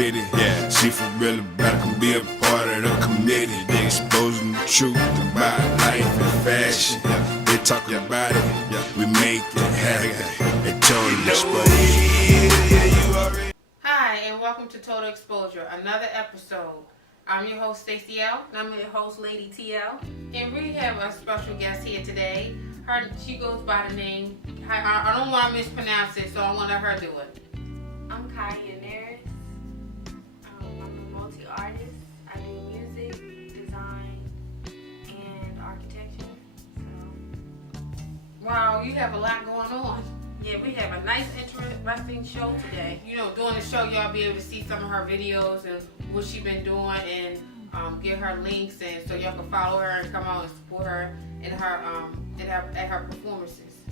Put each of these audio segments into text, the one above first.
city. Yeah, she for real about to be a part of the committee. They exposing the truth about life and fashion. They talking about it, we make it happen. They total exposure. Hi, and welcome to Total Exposure, another episode. I'm your host, Stacey L. And I'm your host, Lady TL. And we have a special guest here today. She goes by the name, I don't want to mispronounce it, so I want to let her do it. I'm Kai Anerahs. I'm a multi-artist. I do music, design, and architecture. So. Wow, you have a lot going on. Yeah, we have a nice, interesting show today. You know, during the show, y'all be able to see some of her videos and what she's been doing, and get her links, and so y'all can follow her and come out and support her in her at her performances.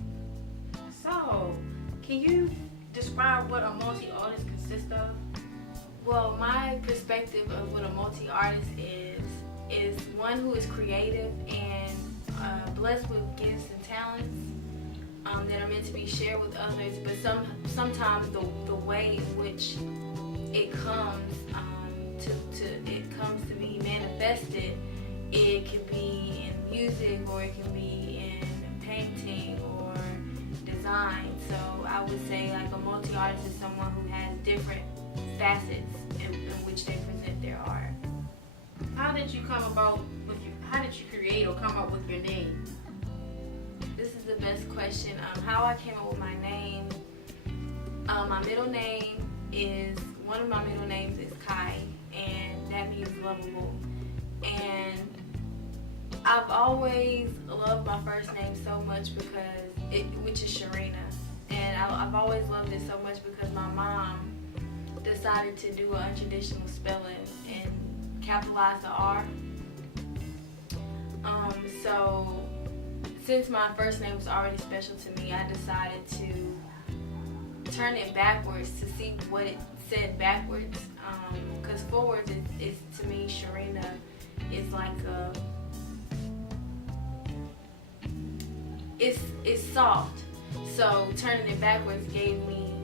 So, can you describe what a multi-artist consists of? Well, my perspective of what a multi-artist is one who is creative and blessed with gifts and talents that are meant to be shared with others, but sometimes the way in which it comes to be manifested, it can be in music, or it can be in painting or design. So I would say like a multi-artist is someone who has different facets in which they present their art. How did you how did you create or come up with your name? This is the best question. How I came up with my name. My middle name is, one of my middle names is Kai, and that means lovable. And I've always loved my first name so much which is Sharina. And I've always loved it so much because my mom decided to do an untraditional spelling and capitalize the R. So since my first name was already special to me, I decided to turn it backwards to see what it said backwards. Because forwards is to me, Sharina is like it's soft. So turning it backwards gave me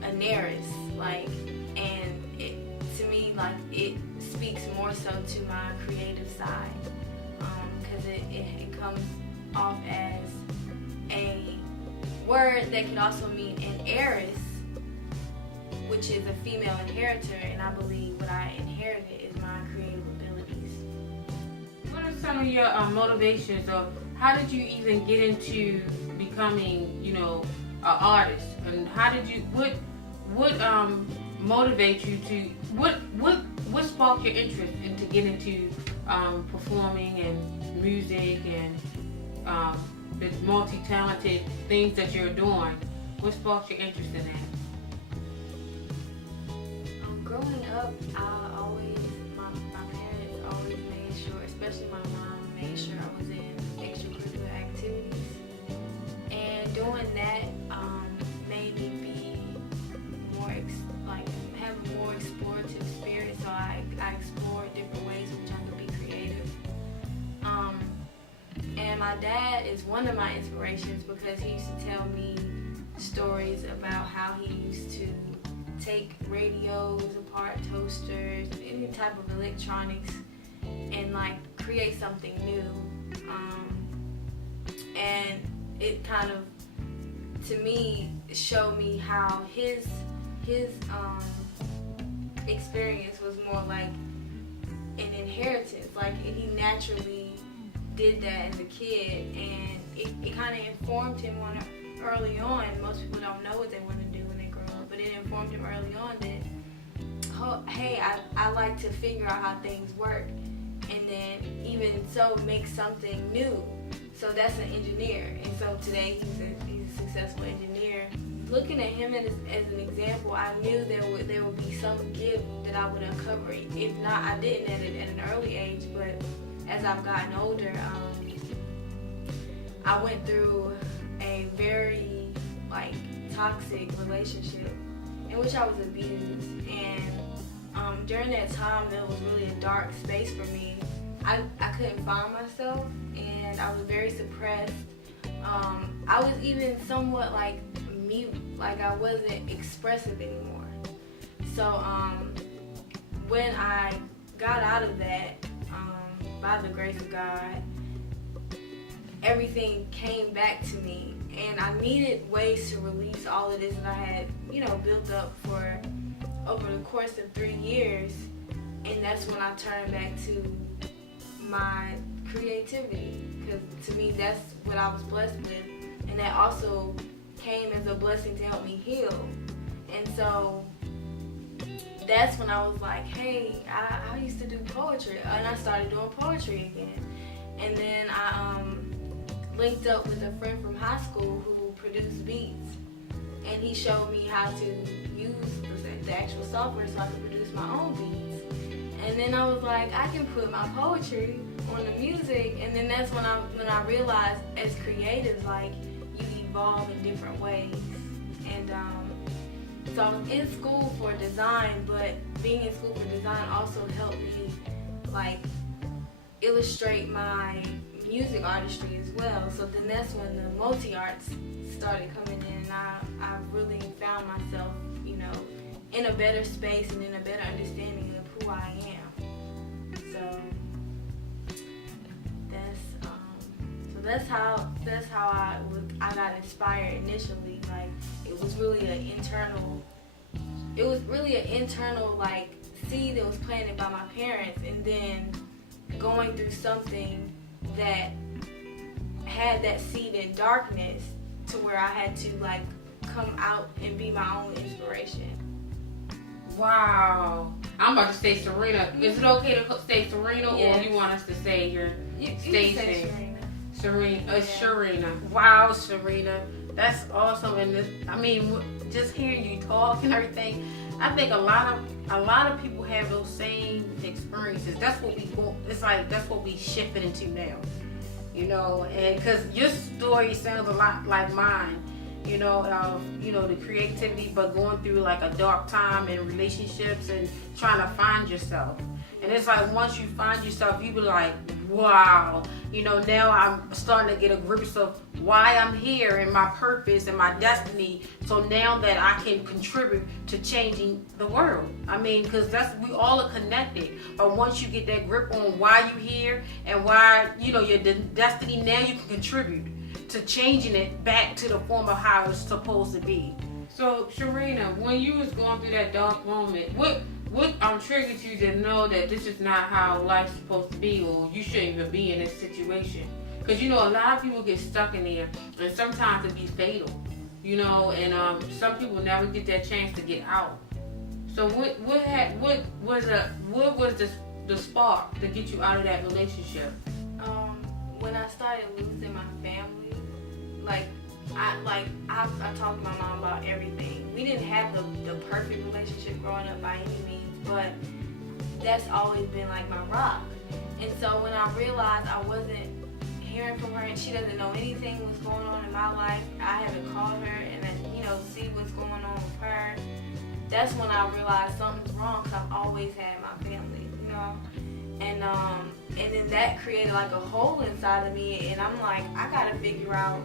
Anerahs, to me, it speaks more so to my creative side, because it comes off as a word that can also mean an heiress, which is a female inheritor, and I believe what I inherited is my creative abilities. What are some of your motivations of how did you even get into becoming, an artist, and how did you what motivates you to what sparked your interest into getting into performing and music and the multi-talented things that you're doing? What sparked your interest in that? Growing up, my parents always made sure, especially my mom, made sure I was in extracurricular activities. And doing that made me be more, have a more explorative spirit. So I explored different ways in which I could be creative. And my dad is one of my inspirations because he used to tell me stories about how he used to take radios apart, toasters, any type of electronics, and create something new. And it kind of, to me, showed me how his experience was more like an inheritance. He naturally did that as a kid, and it kind of informed him early on. Most people don't know what they want to do when they grow up, but it informed him early on that, hey, I like to figure out how things work, and then even so make something new. So that's an engineer, and so today he's a successful engineer. Looking at him as an example, I knew there would be some gift that I would uncover. If not, I didn't at an early age, but as I've gotten older, I went through a very toxic relationship in which I was abused, and during that time there was really a dark space for me. I couldn't find myself, and I was very suppressed. I was even somewhat mute, I wasn't expressive anymore. So when I got out of that, by the grace of God, everything came back to me, and I needed ways to release all of this that I had, built up for over the course of 3 years. And that's when I turned back to my creativity, because to me that's what I was blessed with, and that also came as a blessing to help me heal. And so that's when I was like, hey, I used to do poetry, and I started doing poetry again. And then I linked up with a friend from high school who produced beats, and he showed me how to use the actual software so I could produce my own beats. And then I was like, I can put my poetry on the music. And then that's when I realized, as creatives, like, you evolve in different ways. And so I was in school for design, but being in school for design also helped me, like, illustrate my music artistry as well. So then that's when the multi-arts started coming in, and I really found myself, in a better space and in a better understanding of who I am. So that's how I got inspired initially. Like, it was really an internal like seed that was planted by my parents, and then going through something that had that seed in darkness to where I had to, like, come out and be my own inspiration. Wow. I'm about to say Serena. Is it okay to say Serena, Yes. or you want us to say your You station? can say Serena. Serena. Serena. Wow, Serena. That's awesome. And just hearing you talk and everything, I think a lot of people have those same experiences. That's what we go. It's like that's what we shifting into now. And because your story sounds a lot like mine. The creativity, but going through like a dark time in relationships and trying to find yourself. And it's like once you find yourself, you be like, wow, now I'm starting to get a grip of why I'm here and my purpose and my destiny. So now that I can contribute to changing the world. Because we all are connected. But once you get that grip on why you're here and why, your destiny, now you can contribute to changing it back to the form of how it's supposed to be. So, Serena, when you was going through that dark moment, what triggered you to know that this is not how life's supposed to be, or you shouldn't even be in this situation? Because a lot of people get stuck in there, and sometimes it be fatal. And some people never get that chance to get out. So what was the spark to get you out of that relationship? When I started losing my family, I talked to my mom about everything. We didn't have the perfect relationship growing up by any means, but that's always been like my rock. And so when I realized I wasn't hearing from her and she doesn't know anything what's going on in my life, I had to call her and then, see what's going on with her. That's when I realized something's wrong, because I've always had my family, And then that created like a hole inside of me, and I'm like, I gotta figure out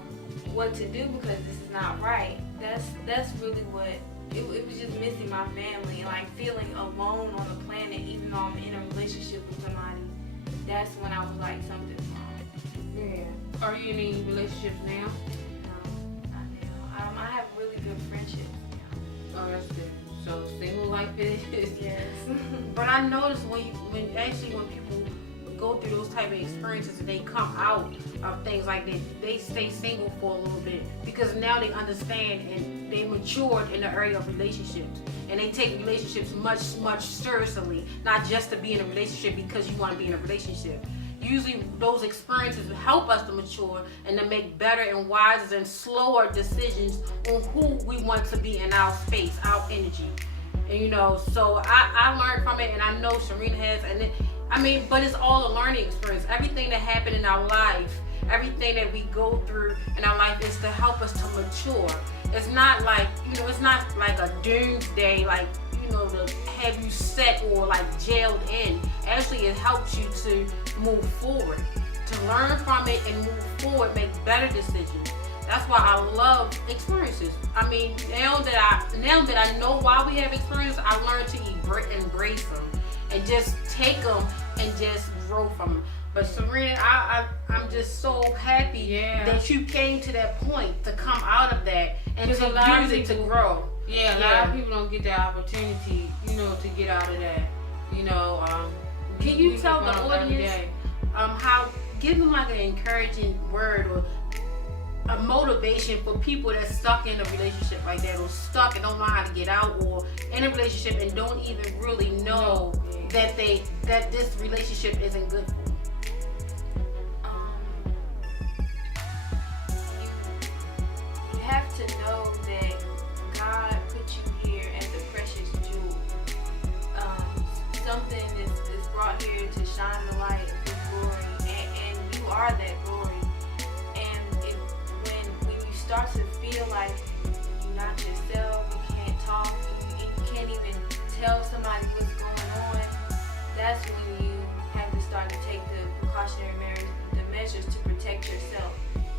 what to do, because this is not right. That's really what it was, just missing my family and like feeling alone on the planet, even though I'm in a relationship with somebody. That's when I was like, something's wrong. Yeah. Are you in any relationships now? No, not now. I have really good friendships now. Oh, that's good. So single life is. Yes. But I noticed when people go through those type of experiences and they come out of things like that, they stay single for a little bit, because now they understand and they matured in the area of relationships, and they take relationships much seriously, not just to be in a relationship because you want to be in a relationship. Usually those experiences help us to mature and to make better and wiser and slower decisions on who we want to be in our space, our energy. And so I learned from it, and I know Serena has, but it's all a learning experience. Everything that happened in our life, everything that we go through in our life is to help us to mature. It's not like, it's not like a doomsday, like, to have you set or like jailed in. Actually, it helps you to move forward, to learn from it and move forward, make better decisions. That's why I love experiences. I mean, now that I know why we have experiences, I learned to embrace them and just take them and just grow from them. But Serena, I'm just so happy that you came to that point to come out of that and to use it to grow. Yeah, a lot of people don't get that opportunity, to get out of that. Can you tell the audience how, give them like an encouraging word or a motivation for people that's stuck in a relationship like that, or stuck and don't know how to get out, or in a relationship and don't even really know that this relationship isn't good for them? You have to know that God put you here as a precious jewel. Something that's brought here to shine the light of His glory, and you are that glory. And when you start to feel like you're not yourself, you can't talk, you can't even tell somebody what's going on, that's when you have to start to take the precautionary measures to protect yourself.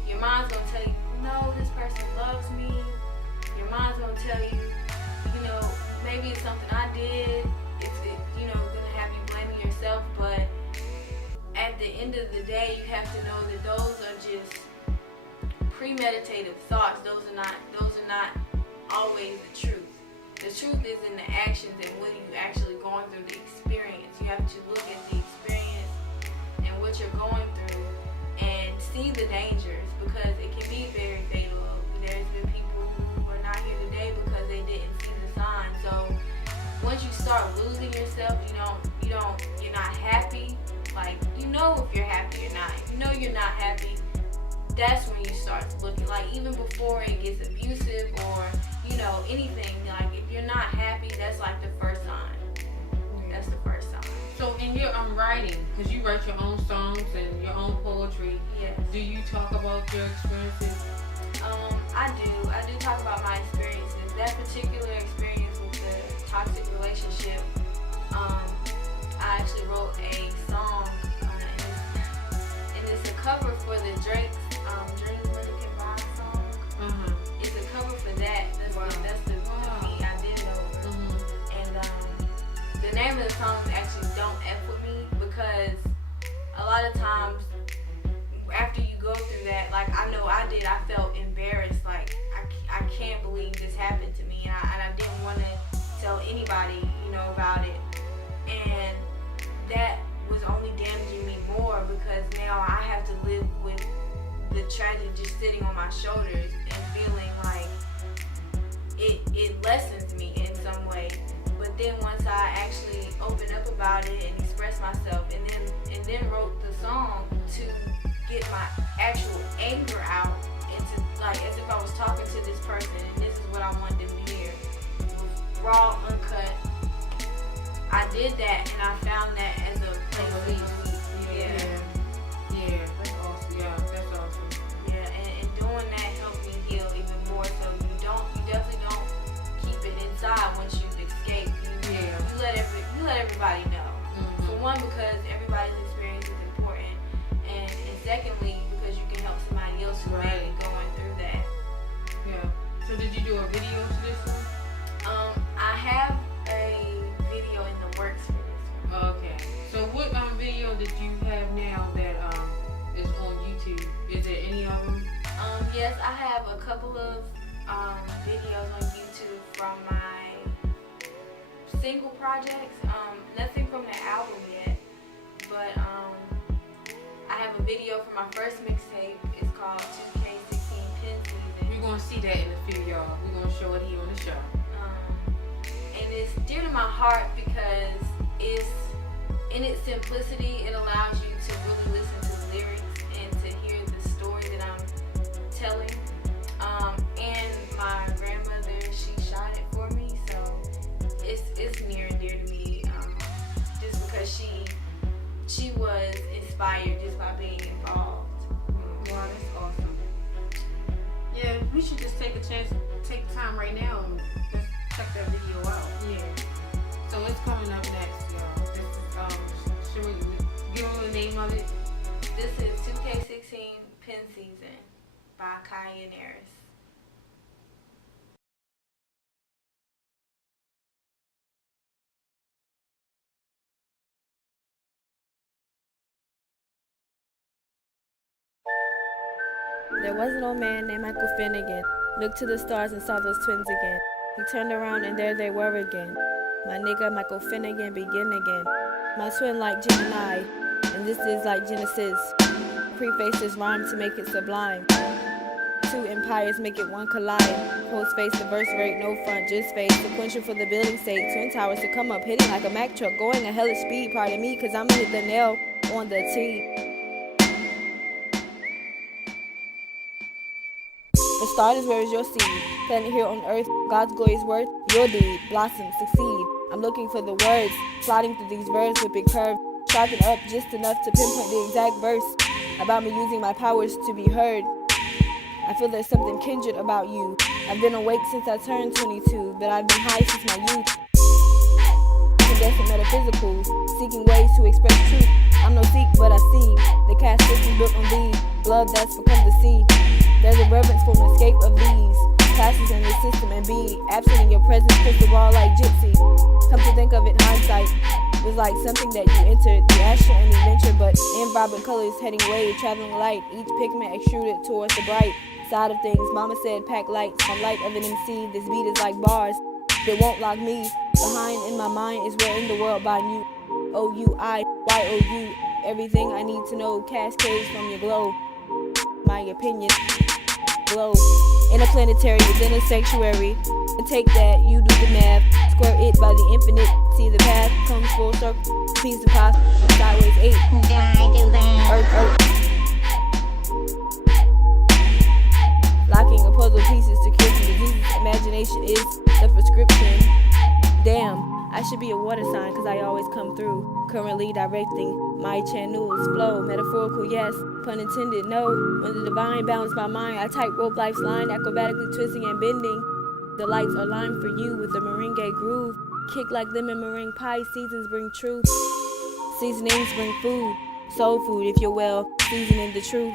Your mind's gonna tell you, no, this person loves me. Your mind's gonna tell you, maybe it's something I did. It's gonna have you blaming yourself. But at the end of the day, you have to know that those are just premeditated thoughts. Those are not always the truth. The truth is in the actions and what you've actually gone through, the experience. You have to look at the experience and what you're going through and see the dangers, because it can be very fatal. There's been people who are not here today because they didn't see the signs. So once you start losing yourself, you're not happy. Like, if you're happy or not. If you're not happy, that's when you start looking. Like, even before it gets abusive or, anything, like, if you're not happy, that's like the first sign. That's the first sign. So in your writing, because you write your own songs and your own poetry, yes. Do you talk about your experiences? I do talk about my experiences. That particular experience with the toxic relationship, I actually wrote a song, and it's a cover for the Drake's Dreams Money Can Buy song. It's a cover for that. That's the beat I did over. And the name of the song is actually Don't F With Me, because a lot of times after you go through that, like I know I did, I felt embarrassed. Like, I can't believe this happened to me, and I didn't want to tell anybody, about it. And that was only damaging me more, because now I have to live with the tragedy just sitting on my shoulders and feeling like it lessens me in some way. But then once I actually opened up about it and expressed myself, and then wrote the song to get my actual anger out, and to, like, as if I was talking to this person and this is what I wanted them to hear, raw, uncut. I did that, and I found that as a place of relief. Yeah, that's awesome. Yeah, that's awesome. Yeah, and doing that helped me heal even more. So you definitely don't keep it inside once you've escaped. You let everybody know. For one, because everybody's experience is important, and secondly, because you can help somebody else who may be going through that. Yeah. So did you do a video to this one? I have a video in the works for this one. Okay. So what video did you have now that is on YouTube? Is there any of them? Yes, I have a couple of videos on YouTube from my single projects. Nothing from the album yet, but I have a video for my first mixtape. It's called 2K16 Pen Season. We're gonna see that in a few, y'all. We're gonna show it here on the show. And it's dear to my heart because it's, in its simplicity, it allows you to really listen to the lyrics and to hear the story that I'm telling. And my grandmother, she shot it for me, so it's near and dear to me, just because she was inspired just by being involved. Wow, that's awesome. Yeah, we should just take the time right now and just check that video out. Yeah. So it's coming up next, y'all. This is should we give them the name of it? This is 2K16 Pen Season by by Kai Anerahs. There was an old man named Michael Finnegan. Looked to the stars and saw those twins again. He turned around and there they were again. My nigga Michael Finnegan begin again. My twin like Gemini, and this is like Genesis. Preface this rhyme to make it sublime. Two empires make it one collide. Post face the verse rate, no front, just face. Sequential for the building's sake. Twin towers to come up, hitting like a Mack truck, going a hellish speed. Pardon me, cause I'ma hit the nail on the T. For starters, where is your seed? Planted here on earth, God's glory's worth, your deed, blossom, succeed. I'm looking for the words, sliding through these verbs with big curve, sharpen up just enough to pinpoint the exact verse, about me using my powers to be heard. I feel there's something kindred about you. I've been awake since I turned 22, but I've been high since my youth. Incandescent metaphysicals, seeking ways to express truth. I'm no seek, but I see the cast system built on these, blood that's become the sea. There's a reverence for an escape of these passes in the system and be absent in your presence, crystal ball like gypsy. Come to think of it, hindsight was like something that you entered, the astral and adventure, but in vibrant colors, heading away, traveling light, each pigment extruded towards the bright side of things. Mama said, pack lights, I'm light of an MC. This beat is like bars that won't lock me behind. In my mind is where in the world by you. OUIYOU. Everything I need to know cascades from your glow. My opinion, glow. Interplanetary within a sanctuary. And take that, you do the math. Square it by the infinite. See the path comes full circle. Piece of pie, sideways 8. Earth. Locking a puzzle pieces to cure some diseases. Imagination is the prescription. Damn, I should be a water sign cause I always come through. Currently directing my channels flow. Metaphorical, yes, pun intended, no. When the divine balanced my mind, I tightrope life's line, acrobatically twisting and bending. The lights are lined for you with the merengue groove. Kick like lemon meringue pie, seasons bring truth. Seasonings bring food, soul food if you're well, seasoning the truth.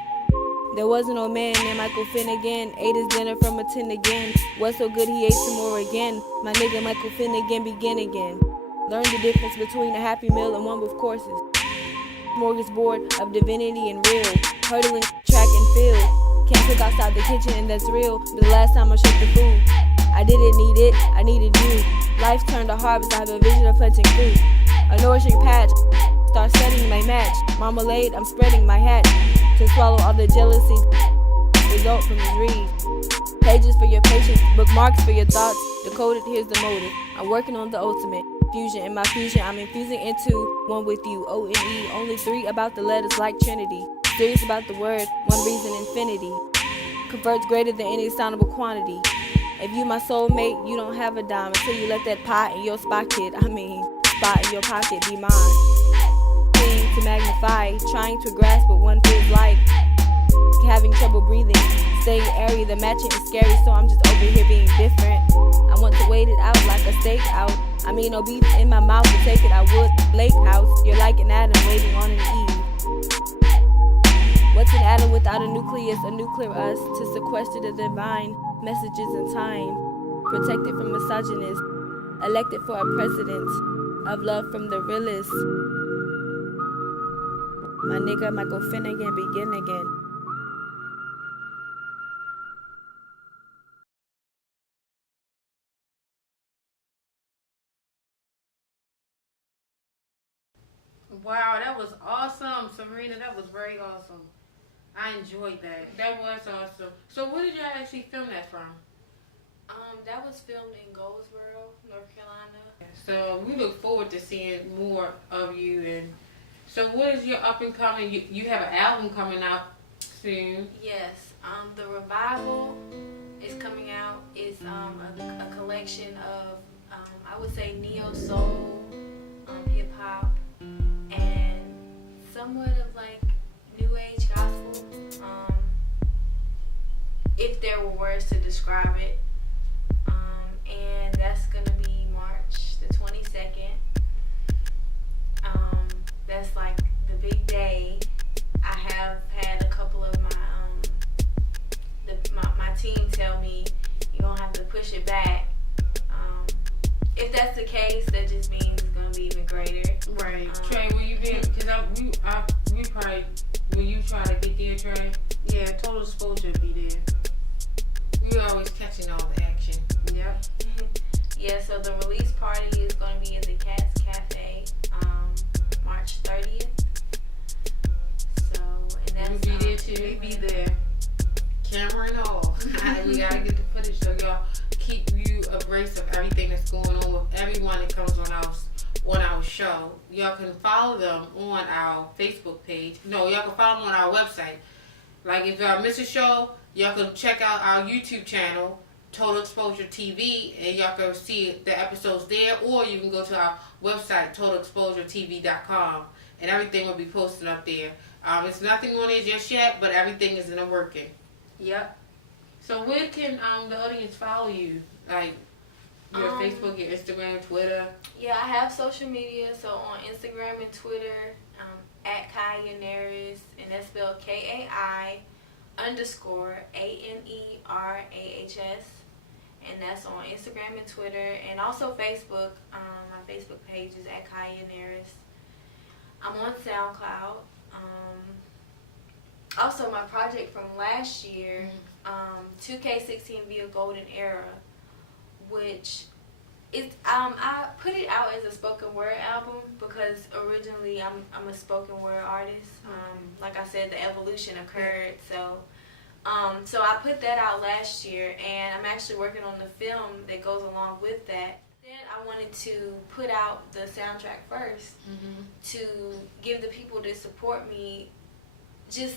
There was an old man named Michael Finnegan, ate his dinner from a tin again. Was so good he ate some more again. My nigga Michael Finnegan begin again. Learn the difference between a happy meal and one with courses. Smorgasbord of divinity and real, hurdling track and field. Can't cook outside the kitchen and that's real, but the last time I shook the food, I didn't need it, I needed you. Life's turned to harvest, I have a vision of planting fruit. A nourishing patch, start studying my match. Marmalade, I'm spreading my hat to swallow all the jealousy. Result from this read. Pages for your patience, bookmarks for your thoughts. Decoded, here's the motive. I'm working on the ultimate fusion. In my fusion, I'm infusing into one with you. O-N-E, only 3 about the letters like Trinity. Serious about the word, one reason infinity. Converts greater than any assignable quantity. If you my soulmate, you don't have a dime until you let that pot in your spot in your pocket be mine. Seeing to magnify, trying to grasp what one feels like. Having trouble breathing, staying airy, the matching is scary, so I'm just over here being different. I want to wait it out like a steak out. I mean, no beef in my mouth to take it, I would. Lake house, you're like an atom waiting on an Eve. What's an atom without a nucleus, a nuclear us, to sequester the divine messages in time, protected from misogynists, elected for a president of love from the realest. My nigga Michael Finnegan begin again. Wow, that was awesome, Serena. That was very awesome. I enjoyed that. That was awesome. So where did you actually film that from? That was filmed in Goldsboro, North Carolina. So we look forward to seeing more of you. And so what is your up and coming? You have an album coming out soon. Yes, the Revival is coming out. It's a collection of, I would say, neo-soul, hip-hop, and somewhat of like new age gospel, if there were words to describe it. And that's gonna be March the 22nd. That's like the big day. I have had a couple of my place, that just means it's gonna be even greater. Right. Trey, will you be? Because we probably. Will you try to get there, Trey? Yeah, Total Exposure be there. We always catching all the action. Yep. Yeah, so the release party is going to be at the Cats Cafe, March 30th. So, and that's... We'll be there too. We be there. Camera and all. We gotta get the footage so y'all keep you abreast of everything that's going on with everyone that comes on our show. Y'all can follow them on our Facebook page. No, y'all can follow them on our website. Like if y'all miss a show, y'all can check out our YouTube channel, Total Exposure TV, and y'all can see the episodes there, or you can go to our website, totalexposuretv.com, and everything will be posted up there. It's nothing on there just yet, but everything is in the working. Yep. So where can the audience follow you? Like your Facebook, your Instagram, Twitter? Yeah, I have social media. So on Instagram and Twitter, at Kai Anerahs, and that's spelled KAI_ANERAHS. And that's on Instagram and Twitter. And also Facebook. My Facebook page is at Kai Anerahs. I'm on SoundCloud. Also, my project from last year, 2K16 Be a Golden Era, which is I put it out as a spoken word album because originally I'm a spoken word artist. Like I said, the evolution occurred. So I put that out last year, and I'm actually working on the film that goes along with that. Then I wanted to put out the soundtrack first to give the people that support me just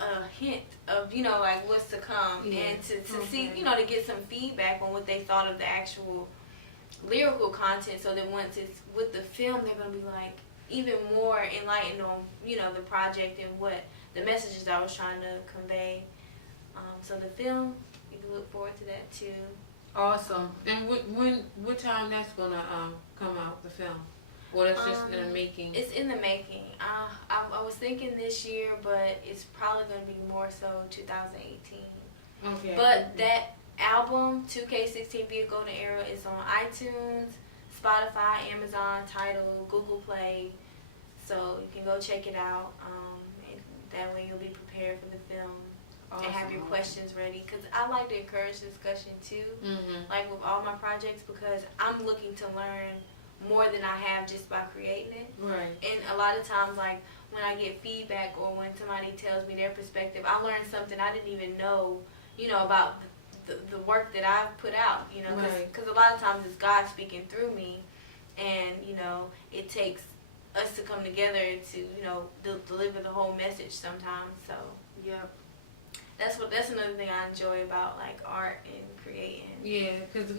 a hint of, like what's to come, and to see, to get some feedback on what they thought of the actual lyrical content, so that once it's with the film, they're going to be like even more enlightened on, the project and what the messages I was trying to convey. So the film, you can look forward to that too. Awesome. And what time that's going to come out, the film? Or that's just in the making? It's in the making. I was thinking this year, but it's probably going to be more so 2018. Okay. But that album, 2K16 Be a Golden Era, is on iTunes, Spotify, Amazon, Tidal, Google Play. So you can go check it out. And that way you'll be prepared for the film. Awesome. And have your questions ready. Because I like to encourage discussion too, like with all my projects, because I'm looking to learn more than I have just by creating it. Right. And a lot of times, like when I get feedback or when somebody tells me their perspective, I learn something I didn't even know, about the work that I've put out, because a lot of times it's God speaking through me, and, it takes us to come together to, deliver the whole message sometimes. So, Yep. That's another thing I enjoy about, like, art and creating. Yeah, because,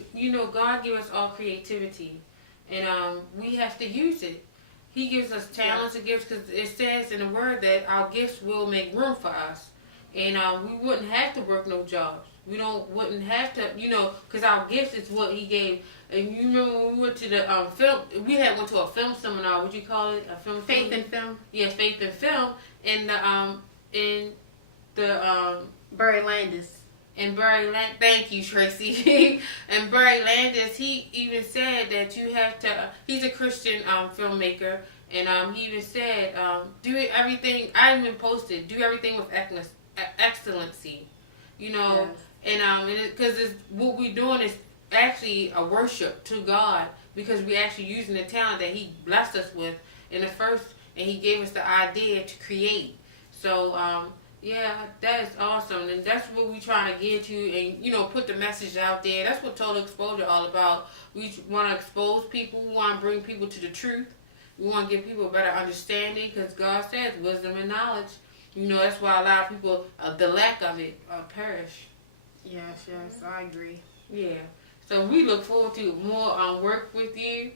God gives us all creativity, and we have to use it. He gives us talents and gifts, because it says in the Word that our gifts will make room for us. And we wouldn't have to work no jobs. We wouldn't have to, because our gifts is what He gave. And you remember when we went to the film, we went to a film seminar. What you call it? A film. Faith and Film. Yeah, Faith and Film, and the Barry Landis. And thank you, Tracy. And Barry Landis, he even said that you have to. He's a Christian filmmaker, and he even said, do everything. I even posted, do everything with excellency, Yes. And because what we're doing is actually a worship to God, because we're actually using the talent that He blessed us with in the first, and He gave us the idea to create. So yeah, that is awesome, and that's what we're trying to get to, and put the message out there. That's what Total Exposure all about. We want to expose people. We want to bring people to the truth. We want to give people a better understanding, because God says wisdom and knowledge. That's why a lot of people, the lack of it, perish. Yes, I agree. Yeah. So we look forward to more work with you.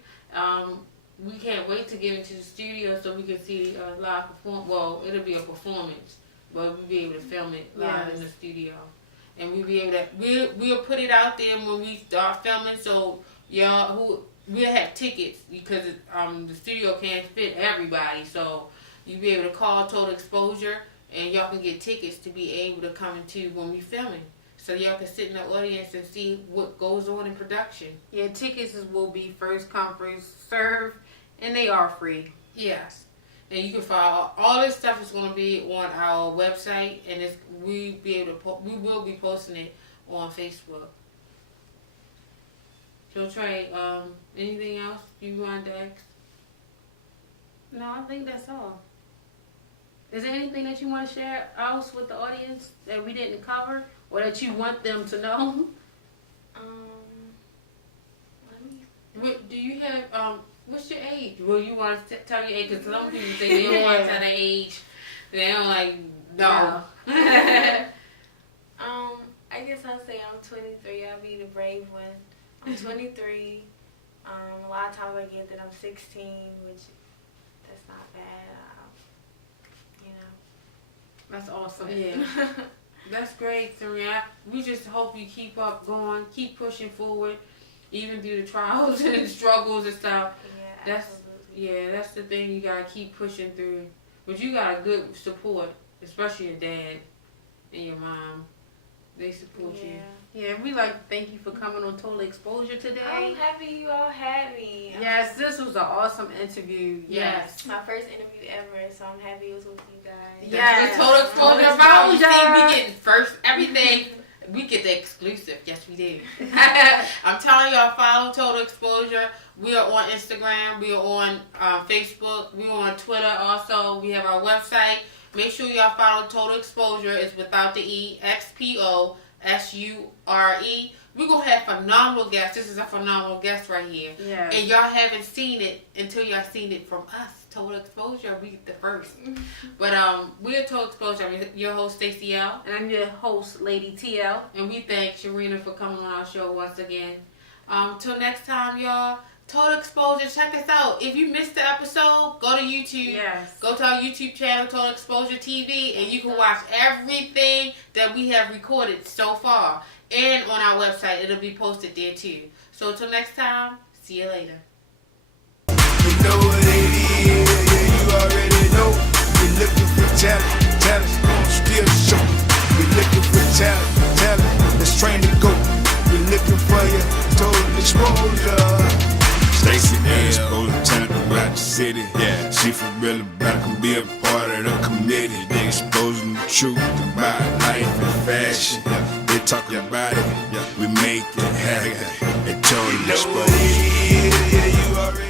We can't wait to get into the studio so we can see a live performance. Well, it'll be a performance, but we'll be able to film it live in the studio. And we'll be able to, we'll put it out there when we start filming, so y'all we'll have tickets, because the studio can't fit everybody. So you'll be able to call Total Exposure, and y'all can get tickets to be able to come into when we filming. so y'all can sit in the audience and see what goes on in production. Yeah, will be first come, first serve, and they are free. Yes. And you can follow all this stuff is going to be on our website, and we will be posting it on Facebook. So Trey, anything else you wanted to ask? No, I think that's all. Is there anything that you want to share else with the audience that we didn't cover, or that you want them to know? Let me. What do you have? What's your age? Well, you want to tell your age? Because some people say they don't want to tell their age. They don't like, no. I guess I'll say I'm 23. I'll be the brave one. I'm 23. A lot of times I get that I'm 16, which that's not bad. You know. That's awesome. Yeah. That's great, Serena. We just hope you keep up going, keep pushing forward, even through the trials and struggles and stuff. Yeah, absolutely. That's the thing, you gotta keep pushing through. But you got a good support, especially your dad and your mom. They support you. Yeah, we like to thank you for coming on Total Exposure today. I'm happy you all had me. Yes, this was an awesome interview. Yes. My first interview ever, so I'm happy it was with you guys. Yes. Total Exposure about you. See, we get first everything. We get the exclusive. Yes, we do. I'm telling y'all, follow Total Exposure. We are on Instagram. We are on Facebook. We are on Twitter also. We have our website. Make sure y'all follow Total Exposure. It's without the E. Xposure. We're going to have phenomenal guests. This is a phenomenal guest right here. Yeah. And y'all haven't seen it until y'all seen it from us. Total Exposure. We the first. But we're Total Exposure. I'm your host, Stacey L. And I'm your host, Lady TL. And we thank Sharina for coming on our show once again. Till next time, y'all. Total Exposure. Check us out. If you missed the episode, go to YouTube. Yes. Go to our YouTube channel, Total Exposure TV, and you can watch everything that we have recorded so far. And on our website, it'll be posted there too. So till next time, see you later. You know what it is, yeah, you already know. We're looking for talent, talent, still show. We're looking for talent, talent, let's train to go. We're looking for your Total Exposure. Stacey Anerahs, trying to rock the city. Yeah, she for real about to be a part of the committee. They exposing the truth about life and fashion. They talking about it,